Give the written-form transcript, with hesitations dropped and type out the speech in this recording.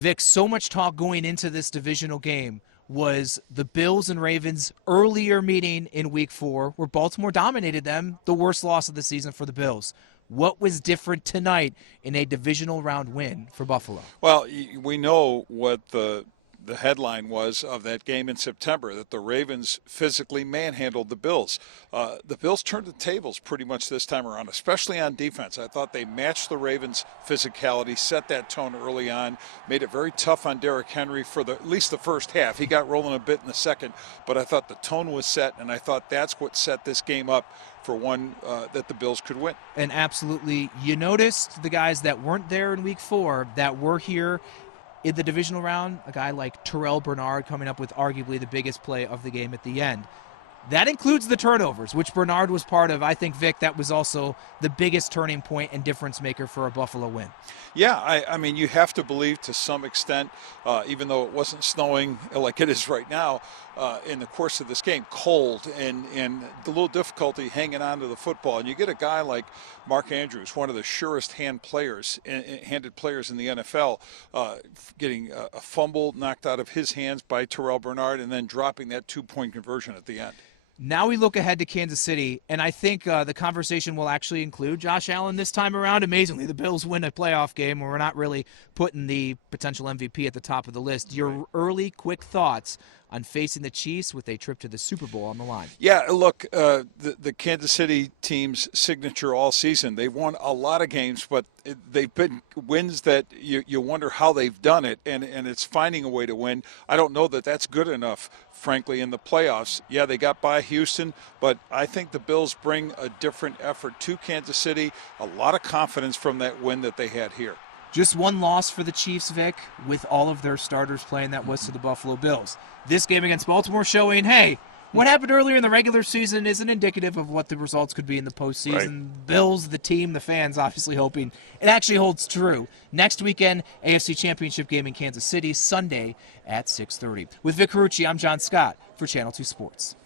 Vic, so much talk going into this divisional game was the Bills and Ravens earlier meeting in Week 4, where Baltimore dominated them, the worst loss of the season for the Bills. What was different tonight in a divisional round win for Buffalo? Well, we know what the headline was of that game in September, that the Ravens physically manhandled the Bills. The Bills turned the tables pretty much this time around, especially on defense. I thought they matched the Ravens' physicality, set that tone early on, made it very tough on Derrick Henry for at least the first half. He got rolling a bit in the second, but I thought the tone was set, and I thought that's what set this game up for one that the Bills could win. And absolutely, you noticed the guys that weren't there in Week 4 that were here in the divisional round, a guy like Terrell Bernard coming up with arguably the biggest play of the game at the end. That includes the turnovers, which Bernard was part of. I think, Vic, that was also the biggest turning point and difference maker for a Buffalo win. Yeah, I mean, you have to believe to some extent, even though it wasn't snowing like it is right now, in the course of this game, cold and the little difficulty hanging on to the football. And you get a guy like Mark Andrews, one of the surest handed players in the NFL, getting a fumble knocked out of his hands by Terrell Bernard and then dropping that 2-point conversion at the end. Now we look ahead to Kansas City, and I think the conversation will actually include Josh Allen this time around. Amazingly, the Bills win a playoff game where we're not really putting the potential MVP at the top of the list. Your early, quick thoughts on facing the Chiefs with a trip to the Super Bowl on the line? Yeah, look, the Kansas City team's signature all season, they won a lot of games, but they've been wins that you wonder how they've done it, and it's finding a way to win. I don't know that that's good enough, frankly, in the playoffs. Yeah, they got by Houston, but I think the Bills bring a different effort to Kansas City, a lot of confidence from that win that they had here. Just one loss for the Chiefs, Vic, with all of their starters playing. That was to the Buffalo Bills. This game against Baltimore showing, hey, what happened earlier in the regular season isn't indicative of what the results could be in the postseason. Right. Bills, the team, the fans, obviously hoping it actually holds true. Next weekend, AFC Championship game in Kansas City, Sunday at 6:30. With Vic Carucci, I'm John Scott for Channel 2 Sports.